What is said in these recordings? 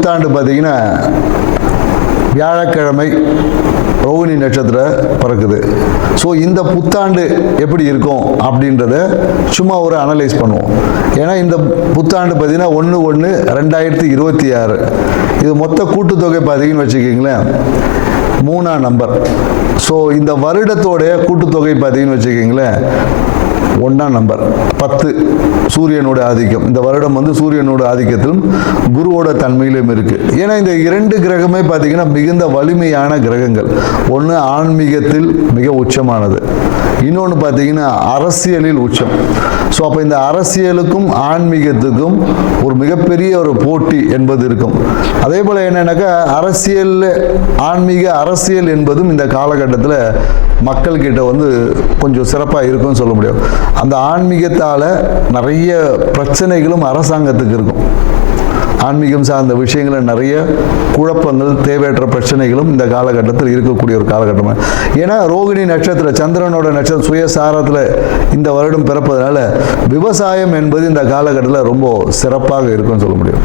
புத்தாண்டு பார்த்தீங்கன்னா வியாழக்கிழமை ரோகிணி நட்சத்திரம் பிறக்குது. ஸோ இந்த புத்தாண்டு எப்படி இருக்கும் அப்படின்றத சும்மா ஒரு அனலைஸ் பண்ணுவோம். ஏன்னா இந்த புத்தாண்டு பார்த்தீங்கன்னா ஒன்று ஒன்று ரெண்டாயிரத்தி இருபத்தி ஆறு. இது மொத்த கூட்டுத்தொகை பார்த்தீங்கன்னு வச்சுக்கிங்களேன் மூணாம் நம்பர் ஸோ இந்த வருடத்தோடைய கூட்டுத்தொகை பார்த்தீங்கன்னு வச்சுக்கிங்களேன் ஒன்றாம் நம்பர். பத்து சூரியனோட ஆதிக்கம். இந்த வருடம் வந்து சூரியனோட ஆதிக்கத்திலும் குருவோட தன்மையிலும் இருக்கு. ஏன்னா இந்த இரண்டு கிரகமே பார்த்தீங்கன்னா மிகுந்த வலிமையான கிரகங்கள். ஒன்று ஆன்மீகத்தில் மிக உச்சமானது. இன்னொன்று பார்த்தீங்கன்னா அரசியலில் உச்சம். ஸோ அப்போ இந்த அரசியலுக்கும் ஆன்மீகத்துக்கும் ஒரு மிகப்பெரிய ஒரு போட்டி என்பது இருக்கும். அதே போல் என்னென்னாக்கா அரசியல் ஆன்மீக அரசியல் என்பதும் இந்த காலகட்டத்தில் மக்கள்கிட்ட வந்து கொஞ்சம் சிறப்பாக இருக்கும்னு சொல்ல முடியும். அந்த ஆன்மீகத்தால் நிறைய பிரச்சனைகளும் அரசாங்கத்துக்கு இருக்கும். ஆன்மீகம் சார்ந்த விஷயங்களில் நிறைய குழப்பங்கள் தேவையற்ற பிரச்சனைகளும் இந்த காலகட்டத்தில் இருக்கக்கூடிய ஒரு காலகட்டம். ஏன்னா ரோகிணி நட்சத்திர சந்திரனோட நட்சத்திரம் சுயசாரத்தில் இந்த வருடம் பிறப்பதனால விவசாயம் என்பது இந்த காலகட்டத்தில் ரொம்ப சிறப்பாக இருக்கும்னு சொல்ல முடியும்.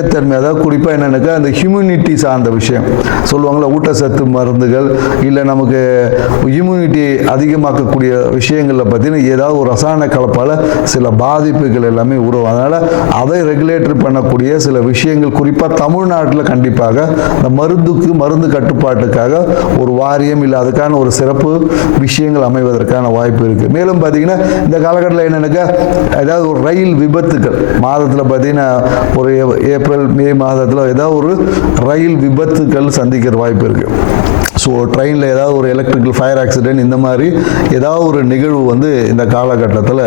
தன்மை அதாவது குறிப்பாக என்னென்னக்கா அந்த ஹியூமினிட்டி சார்ந்த விஷயம். சொல்லுவாங்கள்ல ஊட்டச்சத்து மருந்துகள் இல்லை நமக்கு இம்யூனிட்டி அதிகமாக்கக்கூடிய விஷயங்களில் பார்த்தீங்கன்னா ஏதாவது ஒரு ரசாயன கலப்பால் சில பாதிப்புகள் எல்லாமே உருவாகும் அதனால் அதை ரெகுலேட்டர் பண்ணக்கூடிய சில விஷயங்கள் குறிப்பாக தமிழ்நாட்டில் கண்டிப்பாக இந்த மருந்துக்கு மருந்து கட்டுப்பாட்டுக்காக ஒரு வாரியம் இல்லை அதுக்கான ஒரு சிறப்பு விஷயங்கள் அமைவதற்கான வாய்ப்பு இருக்குது மேலும் பார்த்தீங்கன்னா இந்த காலகட்டத்தில் என்னென்னாக்கா ஏதாவது ஒரு ரயில் விபத்துக்கள் மாதத்தில் பார்த்தீங்கன்னா ஒரு ஏப்ரல் ஏப்ரல் மே மாதத்தில் ஏதாவது ஒரு ரயில் விபத்துக்கள் சந்திக்கிற வாய்ப்பு இருக்குது ஸோ ட்ரெயினில் ஏதாவது ஒரு எலக்ட்ரிக்கல் ஃபயர் ஆக்சிடென்ட் இந்த மாதிரி ஏதாவது ஒரு நிகழ்வு வந்து இந்த காலகட்டத்தில்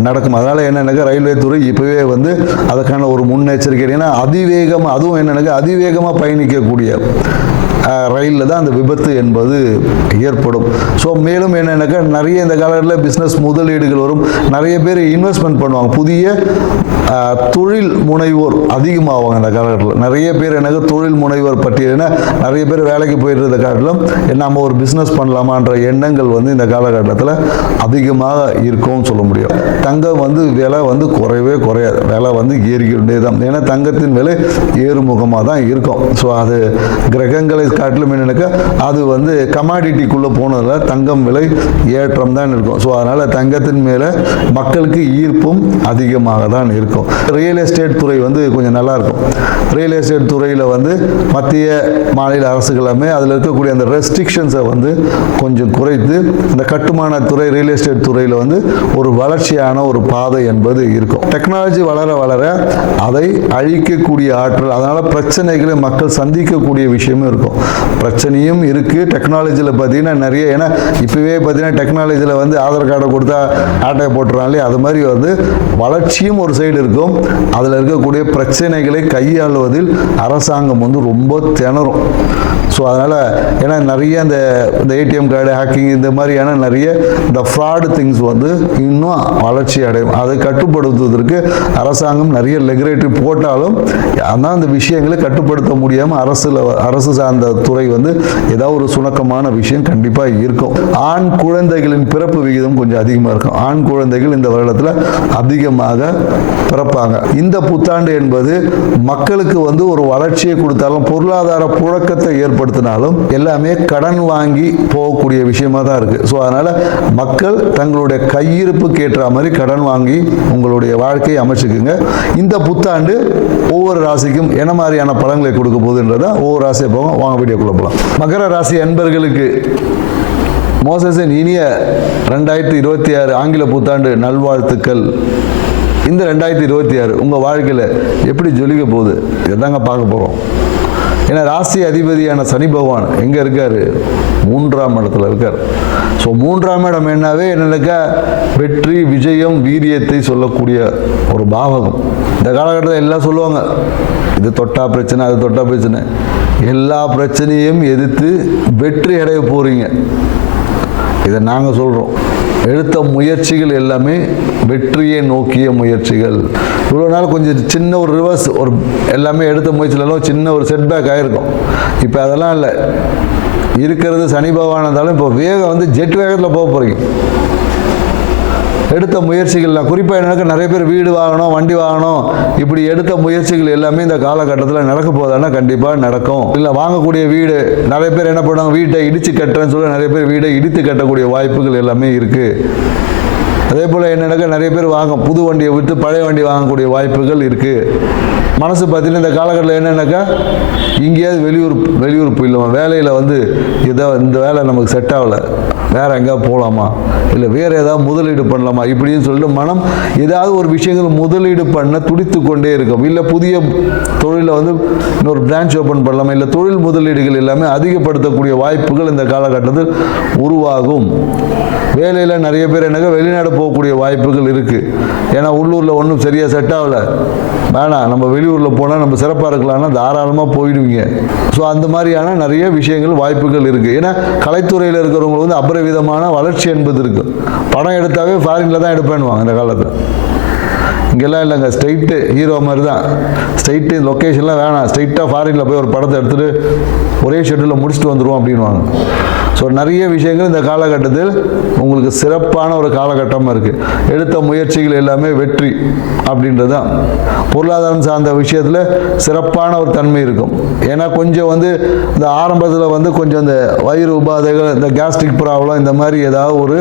நடக்கும். அதனால் என்னென்னாக்கா ரயில்வே துறை இப்போவே வந்து அதுக்கான ஒரு முன்னெச்சரிக்கை ஏன்னா அதிவேகமாக அதுவும் என்னென்னாக்கா அதிவேகமாக பயணிக்கக்கூடிய ரயிலில் தான் அந்த விபத்து என்பது ஏற்படும். ஸோ மேலும் என்னென்னாக்கா நிறைய இந்த காலத்தில் பிஸ்னஸ் முதலீடுகள் வரும். நிறைய பேர் இன்வெஸ்ட்மெண்ட் பண்ணுவாங்க. புதிய தொழில் முனைவோர் அதிகமாகுவாங்க இந்த காலகட்டத்தில். நிறைய பேர் எனக்கு தொழில் முனைவோர் பட்டியல்னா நிறைய பேர் வேலைக்கு போயிட்டு இருந்த காட்டிலும் நம்ம ஒரு பிஸ்னஸ் பண்ணலாமான்ற எண்ணங்கள் வந்து இந்த காலகட்டத்தில் அதிகமாக இருக்கும்னு சொல்ல முடியும். தங்கம் வந்து விலை வந்து குறையவே குறையாது. விலை வந்து ஏறிக்கிட்டே தான். ஏன்னா தங்கத்தின் விலை ஏறுமுகமாக தான் இருக்கும். ஸோ அது கிரகங்களை காட்டிலும் என்னன்னாக்கா அது வந்து கமாடிட்டிக்குள்ளே போனதில் தங்கம் விலை ஏற்றம் தான் இருக்கும். ஸோ அதனால் தங்கத்தின் மேலே மக்களுக்கு ஈர்ப்பும் அதிகமாக தான் இருக்கும். ரியல் எஸ்டேட் துறை வந்து கொஞ்சம் நல்லாயிருக்கும் ரியல் எஸ்டேட் துறையில் வந்து மத்திய மாநில அரசுகள் எல்லாமே அதில் இருக்கக்கூடிய அந்த ரெஸ்ட்ரிக்ஷன்ஸை வந்து கொஞ்சம் குறைத்து இந்த கட்டுமான துறை ரியல் எஸ்டேட் துறையில் வந்து ஒரு வளர்ச்சியான ஒரு பாதை என்பது இருக்கும். டெக்னாலஜி வளர வளர அதை அழிக்கக்கூடிய ஆற்றல் அதனால் பிரச்சனைகளை மக்கள் சந்திக்கக்கூடிய விஷயமும் இருக்கும். பிரச்சனையும் இருக்குது டெக்னாலஜியில் பார்த்தீங்கன்னா நிறைய ஏன்னா இப்போவே பார்த்தீங்கன்னா டெக்னாலஜியில் வந்து ஆதார் கார்டை கொடுத்தா ஆட்டையை போட்டுறாங்களே அது மாதிரி வந்து வளர்ச்சியும் ஒரு சைடு இருக்கும். அதில் இருக்கக்கூடிய பிரச்சனைகளை கையாளுவதில் அரசாங்கம் வந்து ரொம்ப திணறும். ஸோ அதனால் ஏன்னா நிறைய இந்த இந்த ஏடிஎம் கார்டு ஹேக்கிங் இந்த மாதிரியான நிறைய இந்த ஃப்ராடு திங்ஸ் வந்து இன்னும் வளர்ச்சி அடையும். அதை கட்டுப்படுத்துவதற்கு அரசாங்கம் நிறைய லெகுலேட்டரி போட்டாலும் ஆனால் அந்த விஷயங்களை கட்டுப்படுத்த முடியாமல் அரசில் அரசு சார்ந்த துறை வந்து ஏதாவது ஒரு சுணக்கமான விஷயம் கண்டிப்பாக இருக்கும். ஆண் குழந்தைகளின் பிறப்பு விகிதம் கொஞ்சம் அதிகமாக இருக்கும். ஆண் குழந்தைகள் இந்த வருடத்தில் அதிகமாக பிறப்பாங்க. இந்த புத்தாண்டு என்பது மக்களுக்கு வந்து ஒரு வளர்ச்சியை கொடுத்தாலும் பொருளாதார புழக்கத்தை ஏற்படுத்தினாலும் எல்லாமே கடன் வாங்கி போகக்கூடிய விஷயமா தான் இருக்கு. ஸோ அதனால மக்கள் தங்களுடைய கையிருப்புக்கு ஏற்ற மாதிரி கடன் வாங்கி உங்களுடைய வாழ்க்கையை அமைச்சுக்குங்க. இந்த புத்தாண்டு ஒவ்வொரு ராசிக்கும் என்ன மாதிரியான பலன்களை கொடுக்க போகுதுன்றதை ஒவ்வொரு ராசியை போகும் வாங்க வீடியோக்குள்ளே போகலாம் மகர ராசி அன்பர்களுக்கு மோசஸின் இனிய ரெண்டாயிரத்தி இருபத்தி ஆறு ஆங்கில புத்தாண்டு நல்வாழ்த்துக்கள். இந்த ரெண்டாயிரத்தி இருபத்தி ஆறு உங்கள் வாழ்க்கையில் எப்படி ஜொலிக்க போகுது? இதாங்க பார்க்க போகிறோம் ஏன்னா ராசி அதிபதியான சனி பகவான் எங்கே இருக்கார்? மூன்றாம் இடத்துல இருக்கார். ஸோ மூன்றாம் இடம் என்னவே? என்னென்னாக்கா? வெற்றி விஜயம் வீரியத்தை சொல்லக்கூடிய ஒரு பாவகம். இந்த காலகட்டத்தில் எல்லாம் சொல்லுவாங்க இது தொட்டா பிரச்சனை அது தொட்டா பிரச்சனை. எல்லா பிரச்சனையும் எதிர்த்து வெற்றி அடைய போகிறீங்க இதை நாங்கள் சொல்கிறோம் எடுத்த முயற்சிகள் எல்லாமே வெற்றியை நோக்கிய முயற்சிகள். இவ்வளோ நாள் கொஞ்சம் சின்ன ஒரு ரிவர்ஸ் ஒரு எல்லாமே எடுத்த முயற்சியிலலாம் சின்ன ஒரு செட்பேக் ஆகிருக்கும் இப்போ அதெல்லாம் இல்லை. இருக்கிறது சனி பகவான் இருந்தாலும் இப்போ வேகம் வந்து ஜெட் வேகத்தில் போக போகிறீங்க எடுத்த முயற்சிகள்லாம் குறிப்பாக எனக்கு நிறைய பேர் வீடு வாங்கணும் வண்டி வாங்கணும். இப்படி எடுத்த முயற்சிகள் எல்லாமே இந்த காலகட்டத்தில் நடக்க போதானா கண்டிப்பாக நடக்கும். இல்லை வாங்கக்கூடிய வீடு நிறைய பேர் என்ன பண்ணுவாங்க? வீட்டை இடித்து கட்டுறேன்னு சொல்லி நிறைய பேர் வீடை இடித்து கட்டக்கூடிய வாய்ப்புகள் எல்லாமே இருக்குது அதே போல் என்னன்னாக்கா நிறைய பேர் வாங்க புது வண்டியை விட்டு பழைய வண்டி வாங்கக்கூடிய வாய்ப்புகள் இருக்குது மனசு பார்த்தீங்கன்னா இந்த காலகட்டத்தில் என்னென்னாக்கா இங்கேயாவது வெளியூர் வெளியூர் போயிடலாமா? வேலையில் வந்து இதை இந்த வேலை நமக்கு செட் ஆகலை. வேறு எங்கேயாவது போகலாமா இல்லை வேறு ஏதாவது முதலீடு பண்ணலாமா? இப்படின்னு சொல்லிட்டு மனம் ஏதாவது ஒரு விஷயங்கள் முதலீடு பண்ண துடித்து கொண்டே இருக்கும். இல்லை புதிய தொழிலை வந்து இன்னொரு பிரான்ச் ஓப்பன் பண்ணலாமா? இல்லை தொழில் முதலீடுகள் எல்லாமே அதிகப்படுத்தக்கூடிய வாய்ப்புகள் இந்த காலகட்டத்தில் உருவாகும். வேலையில் நிறைய பேர் என்னங்க வெளிநாடு போகக்கூடிய வாய்ப்புகள் இருக்குது ஏன்னா உள்ளூரில் ஒன்றும் சரியாக செட் ஆகலை. வேணாம் நம்ம வெளியூரில் போனால் நம்ம சிறப்பாக இருக்கலாம்னா தாராளமாக போயிடுவீங்க ஸோ அந்த மாதிரியான நிறைய விஷயங்கள் வாய்ப்புகள் இருக்குது ஏன்னா கலைத்துறையில் இருக்கிறவங்களுக்கு வந்து அபரிவிதமான வளர்ச்சி என்பது இருக்குது படம் எடுத்தாவே ஃபாரினில் தான் எடுப்பேன்னுவாங்க இந்த காலத்தில். இங்கெல்லாம் இல்லைங்க ஸ்ட்ரைட்டு ஹீரோ மாதிரி தான் ஸ்ட்ரைட்டு லொக்கேஷன்லாம் வேணாம் ஸ்ட்ரைட்டாக ஃபாரினில் போய் ஒரு படத்தை எடுத்துகிட்டு ஒரே ஷெட்யூலில் முடிச்சுட்டு வந்துடுவோம் அப்படின்வாங்க ஸோ நிறைய விஷயங்கள் இந்த காலகட்டத்தில் உங்களுக்கு சிறப்பான ஒரு காலகட்டமாக இருக்குது எடுத்த முயற்சிகள் எல்லாமே வெற்றி அப்படின்றது தான் பொருளாதாரம் சார்ந்த விஷயத்தில் சிறப்பான ஒரு தன்மை இருக்கும். ஏன்னா கொஞ்சம் வந்து இந்த ஆரம்பத்தில் வந்து கொஞ்சம் இந்த வயிறு உபாதைகள் இந்த கேஸ்ட்ரிக் ப்ராப்ளம் இந்த மாதிரி ஏதாவது ஒரு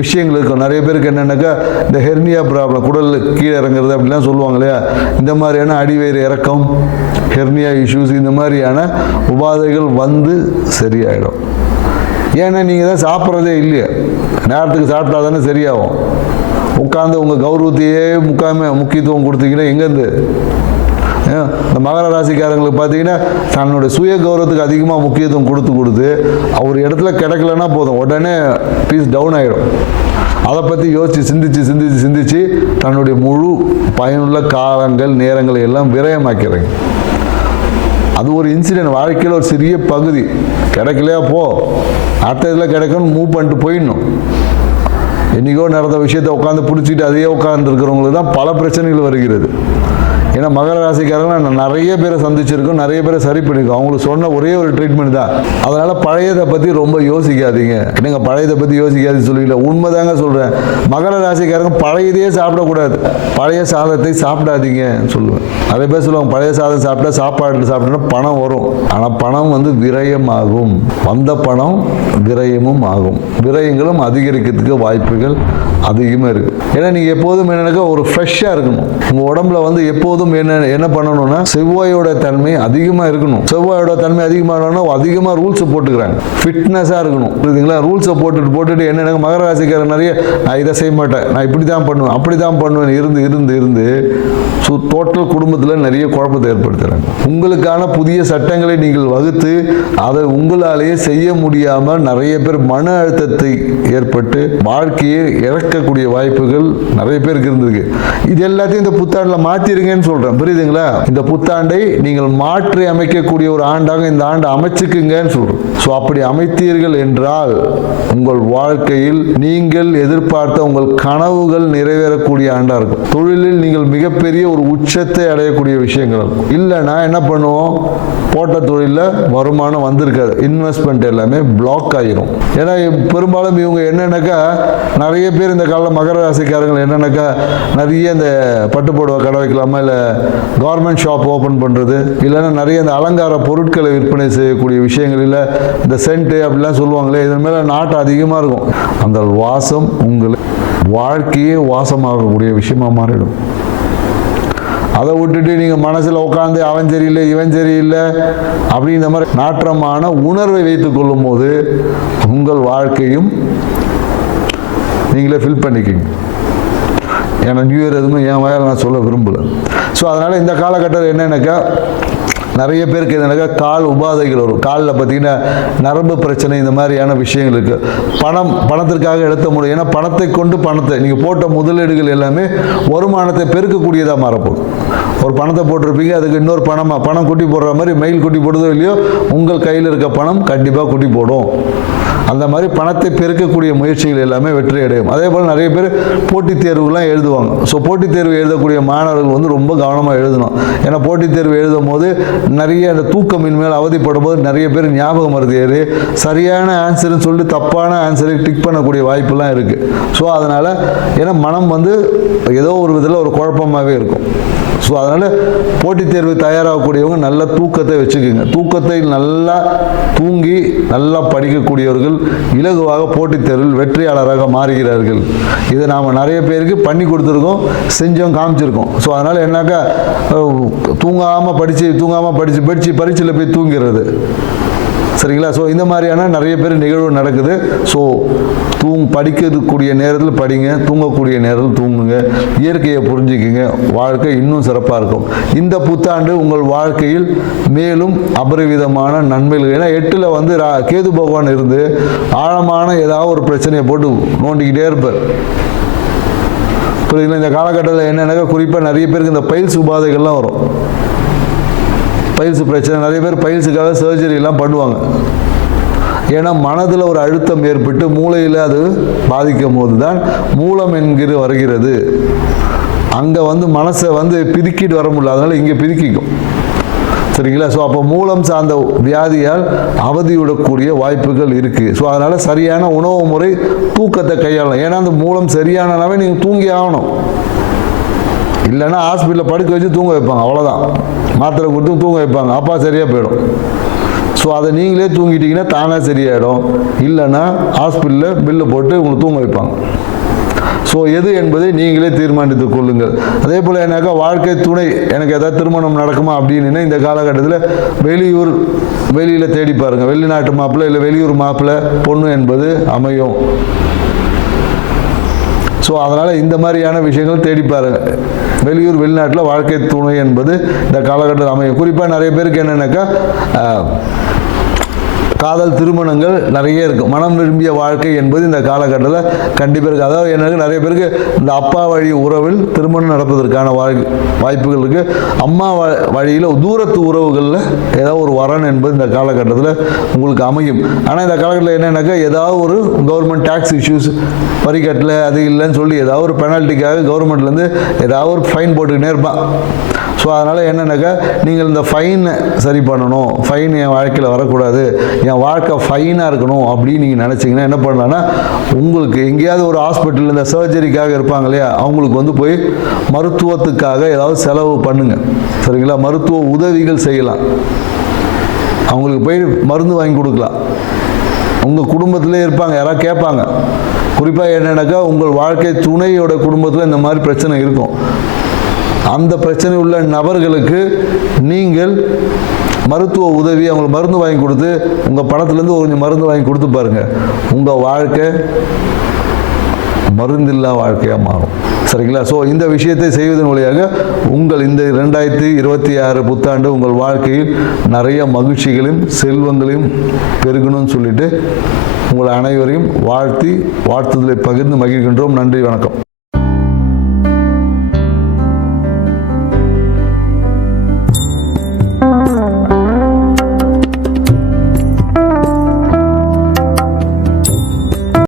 விஷயங்கள் இருக்கும். நிறைய பேருக்கு என்னென்னாக்கா இந்த ஹெர்னியா ப்ராப்ளம் குடல் கீழே இறங்குறது அப்படிலாம் சொல்லுவாங்க இல்லையா? இந்த மாதிரியான அடிவயிறு இறக்கம் ஹெர்னியா இஷ்யூஸ் இந்த மாதிரியான உபாதைகள் வந்து சரியாயிடும். ஏன்னா நீங்கள் தான் சாப்பிட்றதே இல்லையா. நேரத்துக்கு சாப்பிட்டா தானே சரியாகும். உட்காந்து உங்கள் கௌரவத்தையே முக்காம முக்கியத்துவம் கொடுத்தீங்கன்னா எங்கேருந்து? இந்த மகர ராசிக்காரங்களுக்கு பார்த்தீங்கன்னா தன்னுடைய சுய கௌரவத்துக்கு அதிகமாக முக்கியத்துவம் கொடுத்து கொடுத்து அவர் இடத்துல கிடைக்கலன்னா போதும். உடனே பீஸ் டவுன் ஆகிடும் அதை பற்றி யோசித்து சிந்திச்சு சிந்திச்சு சிந்திச்சு தன்னுடைய முழு பயனுள்ள காலங்கள் நேரங்களை எல்லாம் விரயமாக்கிறேங்க. அது ஒரு இன்சிடென்ட் வாழ்க்கையில் ஒரு சிறிய பகுதி. கிடைக்கலையா போ. அடுத்த இதில் கிடைக்கும்னு மூவ் பண்ணிட்டு போயிடணும். என்றைக்கோ நடந்த விஷயத்தை உட்காந்து பிடிச்சிட்டு அதையே உட்காந்துருக்கிறவங்களுக்கு தான் பல பிரச்சனைகள் வருகிறது. ஏன்னா மகர ராசிக்காரங்க நான் நிறைய பேரை சந்திச்சிருக்கோம் நிறைய பேரை சரி பண்ணியிருக்கோம் அவங்களுக்கு சொன்ன ஒரே ஒரு ட்ரீட்மெண்ட் தான். அதனால் பழையதை பற்றி ரொம்ப யோசிக்காதீங்க. நீங்கள் பழையதை பற்றி யோசிக்காதீங்க சொல்லிக்கல. உண்மைதாங்க சொல்கிறேன் மகர ராசிக்காரங்க பழையதையே சாப்பிடக்கூடாது. பழைய சாதத்தை சாப்பிடாதீங்க சொல்லுவேன். நிறைய பேர் சொல்லுவாங்க பழைய சாதம் சாப்பிட்டா சாப்பாடு சாப்பிட்டா பணம் வரும். ஆனால் பணம் வந்து விரயம் ஆகும் வந்த பணம் விரயமும் ஆகும். விரயங்களும் அதிகரிக்கிறதுக்கு வாய்ப்புகள் அதிகமாக இருக்குது ஏன்னா நீங்கள் எப்போதும் என்னென்னாக்கா ஒரு ஃப்ரெஷ்ஷாக இருக்கணும். உங்கள் உடம்புல வந்து எப்போதும் என்ன என்ன பண்ணணும்னா செவ்வாயோட தன்மை அதிகமாக இருக்கணும். செவ்வாயோட தன்மை அதிகமாகணும்னா அதிகமாக ரூல்ஸை போட்டுக்கிறாங்க. ஃபிட்னஸாக இருக்கணும். புரியுதுங்களா? ரூல்ஸை போட்டுட்டு போட்டுட்டு என்னென்ன மகர ராசிக்காரர் நிறைய நான் இதை செய்ய மாட்டேன். நான் இப்படி தான் பண்ணுவேன் அப்படி தான் பண்ணுவேன் இருந்து இருந்து இருந்து ஸோ டோட்டல் குடும்பத்தில் நிறைய குழப்பத்தை ஏற்படுத்துகிறாங்க உங்களுக்கான புதிய சட்டங்களை நீங்கள் வகுத்து அதை உங்களாலேயே செய்ய முடியாமல் நிறைய பேர் மன அழுத்தத்தை ஏற்பட்டு வாழ்க்கையை இழக்கக்கூடிய வாய்ப்புகள் நிறைய பேருக்கு இருந்திருக்கு. இது எல்லாத்தையும் இந்த புத்தாண்டில் மாற்றிருங்கன்னு சொல்கிறேன் சொல்றேன். புரியுதுங்களா? இந்த புத்தாண்டை நீங்கள் மாற்றி அமைக்கக்கூடிய ஒரு ஆண்டாக இந்த ஆண்டு அமைச்சுக்குங்கன்னு சொல்றோம். ஸோ அப்படி அமைத்தீர்கள் என்றால் உங்கள் வாழ்க்கையில் நீங்கள் எதிர்பார்த்த உங்கள் கனவுகள் நிறைவேறக்கூடிய ஆண்டாக இருக்கும். தொழிலில் நீங்கள் மிகப்பெரிய ஒரு உச்சத்தை அடையக்கூடிய விஷயங்கள் இருக்கும் இல்லைன்னா என்ன பண்ணுவோம்? போட்ட தொழிலில் வருமானம் வந்திருக்காது. இன்வெஸ்ட்மெண்ட் எல்லாமே பிளாக் ஆகிரும் ஏன்னா பெரும்பாலும் இவங்க என்னென்னாக்கா நிறைய பேர் இந்த காலம் மகர ராசிக்காரங்க என்னென்னாக்கா நிறைய இந்த பட்டுப்புடவை கடை வைக்கலாமா இல்லை கவர்மெண்ட் ஷாப் ஓப்பன் பண்ணுறது இல்லைன்னா நிறைய இந்த அலங்கார பொருட்களை விற்பனை செய்யக்கூடிய விஷயங்களில் இந்த சென்ட்டு அப்படிலாம் சொல்லுவாங்களே இதன் மேலே நாட்டம் அதிகமாக இருக்கும். அந்த வாசம் உங்களை வாழ்க்கையே வாசமாகக்கூடிய விஷயமா மாறிடும். அதை விட்டுட்டு நீங்கள் மனசில் உட்காந்து அவன் சரியில்லை இவன் சரியில்லை அப்படின்ற மாதிரி நாற்றமான உணர்வை வைத்துக் கொள்ளும் போது உங்கள் வாழ்க்கையும் நீங்களே ஃபில் பண்ணிக்கிங்க. ஏன்னா நியூ இயர் எதுவுமே என் வாயால் நான் சொல்ல விரும்பல. ஸோ அதனால் இந்த காலகட்டத்தில் என்னென்னாக்கா நிறைய பேருக்கு என்னக்கா கால் உபாதைகள் வரும். காலில் பார்த்தீங்கன்னா நரம்பு பிரச்சனை இந்த மாதிரியான விஷயங்கள் இருக்குது பணம் பணத்திற்காக எடுத்த முடியும் ஏன்னா பணத்தை கொண்டு பணத்தை நீங்கள் போட்ட முதலீடுகள் எல்லாமே வருமானத்தை பெருக்கக்கூடியதாக மாறப்போகும் ஒரு பணத்தை போட்டிருப்பீங்க அதுக்கு இன்னொரு பணமாக பணம் குட்டி போடுற மாதிரி மெயில் குட்டி போடுதோ இல்லையோ உங்கள் கையில் இருக்க பணம் கண்டிப்பாக குட்டி போடும். அந்த மாதிரி பணத்தை பெருக்கக்கூடிய முயற்சிகள் எல்லாமே வெற்றி அடையும். அதே போல் நிறைய பேர் போட்டித் தேர்வுலாம் எழுதுவாங்க. ஸோ போட்டித் தேர்வு எழுதக்கூடிய மாணவர்கள் வந்து ரொம்ப கவனமாக எழுதணும். ஏன்னா போட்டித் தேர்வு எழுதும் போது நிறைய அந்த தூக்கமின் மேல் அவதிப்படும் போது நிறைய பேர் ஞாபகம் மருதியாரு சரியான ஆன்சர்னு சொல்லிட்டு தப்பான ஆன்சரை டிக் பண்ணக்கூடிய வாய்ப்பெல்லாம் இருக்குது ஸோ அதனால் ஏன்னா மனம் வந்து ஏதோ ஒரு விதத்தில் ஒரு குழப்பமாகவே இருக்கும். ஸோ அதனால் போட்டித் தேர்வு தயாராகக்கூடியவங்க நல்ல தூக்கத்தை வச்சுக்கோங்க. தூக்கத்தை நல்லா தூங்கி நல்லா படிக்கக்கூடியவர்கள் இலகுவாக போட்டித் தேர்வில் வெற்றியாளராக மாறுகிறார்கள். இதை நாம் நிறைய பேருக்கு பண்ணி கொடுத்துருக்கோம் செஞ்சோம் காமிச்சிருக்கோம். ஸோ அதனால் என்னாக்கா தூங்காமல் படித்து தூங்காமல் படித்து படித்து பரீட்சையில் போய் தூங்கிறது. சரிங்களா? ஸோ இந்த மாதிரியான நிறைய பேர் நிகழ்வு நடக்குது. ஸோ தூங் படிக்கிறதுக்கூடிய நேரத்தில் படிங்க தூங்கக்கூடிய நேரத்தில் தூங்குங்க இயற்கையை புரிஞ்சுக்குங்க வாழ்க்கை இன்னும் சிறப்பாக இருக்கும். இந்த புத்தாண்டு உங்கள் வாழ்க்கையில் மேலும் அபரிவிதமான நன்மைகள். ஏன்னா எட்டில் வந்து ரா- கேது பகவான் இருந்து ஆழமான ஏதாவது ஒரு பிரச்சனையை போட்டு நோண்டிக்கிட்டே இருப்பார். புரியுதுங்களா? இந்த காலகட்டத்தில் என்னென்னாக்கா குறிப்பாக நிறைய பேருக்கு இந்த பயில்ஸ் உபாதைகள்லாம் வரும். பயில்ஸ் பிரச்சனை. நிறைய பேர் பயில்ஸுக்காக சர்ஜரிலாம் எல்லாம் பண்ணுவாங்க. ஏன்னா மனதில் ஒரு அழுத்தம் ஏற்பட்டு மூளையில் அது பாதிக்கும் போது தான் மூலம் என்கிற வருகிறது. அங்கே வந்து மனசை வந்து பிதுக்கிட்டு வர முடியல. அதனால் இங்கே பிதுக்கிக்கும். சரிங்களா? ஸோ அப்போ மூலம் சார்ந்த வியாதியால் அவதியுடக்கூடிய வாய்ப்புகள் இருக்குது ஸோ அதனால் சரியான உணவு முறை தூக்கத்தை கையாளலாம் ஏன்னா அந்த மூலம் சரியானனாவே நீங்கள் தூங்கி ஆகணும். இல்லைன்னா ஹாஸ்பிட்டலில் படுக்க வச்சு தூங்க வைப்பாங்க அவ்வளோதான் மாத்திரை கொடுத்து தூங்க வைப்பாங்க அப்பா சரியாக போயிடும். ஸோ அதை நீங்களே தூங்கிட்டீங்கன்னா தானாக சரியாயிடும். இல்லைன்னா ஹாஸ்பிட்டலில் பில்லு போட்டு உங்களை தூங்க வைப்பாங்க. ஸோ எது என்பதை நீங்களே தீர்மானித்துக் கொள்ளுங்கள். அதே போல் எனக்கா வாழ்க்கை துணை எனக்கு எதாவது திருமணம் நடக்குமா அப்படின்னா இந்த காலகட்டத்தில் வெளியூர் வெளியில் தேடி பாருங்கள் வெளிநாட்டு மாப்பிள்ளை இல்லை வெளியூர் மாப்பிள்ளை பொண்ணு என்பது அமையும். ஸோ அதனால் இந்த மாதிரியான விஷயங்கள் தேடி பாருங்கள் வெளியூர் வெளிநாட்டில் வாழ்க்கை துணை என்பது இந்த காலகட்டத்தில் அமையும். குறிப்பாக நிறைய பேருக்கு என்னென்னாக்கா காதல் திருமணங்கள் நிறைய இருக்கும் மனம் விரும்பிய வாழ்க்கை என்பது இந்த காலகட்டத்தில் கண்டிப்பாக இருக்குது அதாவது எனக்கு நிறைய பேருக்கு இந்த அப்பா வழி உறவில் திருமணம் நடப்பதற்கான வாய்ப்புகள் இருக்குது அம்மா வ வழியில் தூரத்து உறவுகளில் ஏதாவது ஒரு வரன் என்பது இந்த காலகட்டத்தில் உங்களுக்கு அமையும். ஆனால் இந்த காலகட்டத்தில் என்னென்னாக்கா ஏதாவது ஒரு கவர்மெண்ட் டேக்ஸ் இஷ்யூஸ் வரி கட்டல அது இல்லைன்னு சொல்லி ஏதாவது ஒரு பெனால்ட்டிக்காக கவர்மெண்ட்லேருந்து ஏதாவது ஒரு ஃபைன் போட்டுக்கிட்டே இருப்பான். ஸோ அதனால் என்னென்னாக்கா நீங்கள் இந்த ஃபைனை சரி பண்ணணும். ஃபைன் என் வாழ்க்கையில் வரக்கூடாது. என் வாழ்க்கை ஃபைனாக இருக்கணும் அப்படின்னு நீங்கள் நினச்சிங்கன்னா என்ன பண்ணலான்னா உங்களுக்கு எங்கேயாவது ஒரு ஹாஸ்பிட்டல் இந்த சர்ஜரிக்காக இருப்பாங்க இல்லையா அவங்களுக்கு வந்து போய் மருத்துவத்துக்காக ஏதாவது செலவு பண்ணுங்கள் சரிங்களா? மருத்துவ உதவிகள் செய்யலாம். அவங்களுக்கு போய் மருந்து வாங்கி கொடுக்கலாம். உங்கள் குடும்பத்திலே இருப்பாங்க யாராவது கேட்பாங்க. குறிப்பாக என்னென்னாக்கா உங்கள் வாழ்க்கை துணையோட குடும்பத்தில் இந்த மாதிரி பிரச்சனை இருக்கும். அந்த பிரச்சனை உள்ள நபர்களுக்கு நீங்கள் மருத்துவ உதவி அவங்களுக்கு மருந்து வாங்கி கொடுத்து உங்கள் பணத்துலேருந்து கொஞ்சம் மருந்து வாங்கி கொடுத்து பாருங்கள் உங்கள் வாழ்க்கை மருந்தில்லா வாழ்க்கையாக மாறும். சரிங்களா? ஸோ இந்த விஷயத்தை செய்வதன் வழியாக உங்கள் இந்த ரெண்டாயிரத்தி இருபத்தி ஆறு புத்தாண்டு உங்கள் வாழ்க்கையில் நிறைய மகிழ்ச்சிகளையும் செல்வங்களையும் பெருகணும்னு சொல்லிட்டு உங்கள் அனைவரையும் வாழ்த்தி வாழ்த்துதலை பகிர்ந்து மகிழ்கின்றோம். நன்றி வணக்கம்.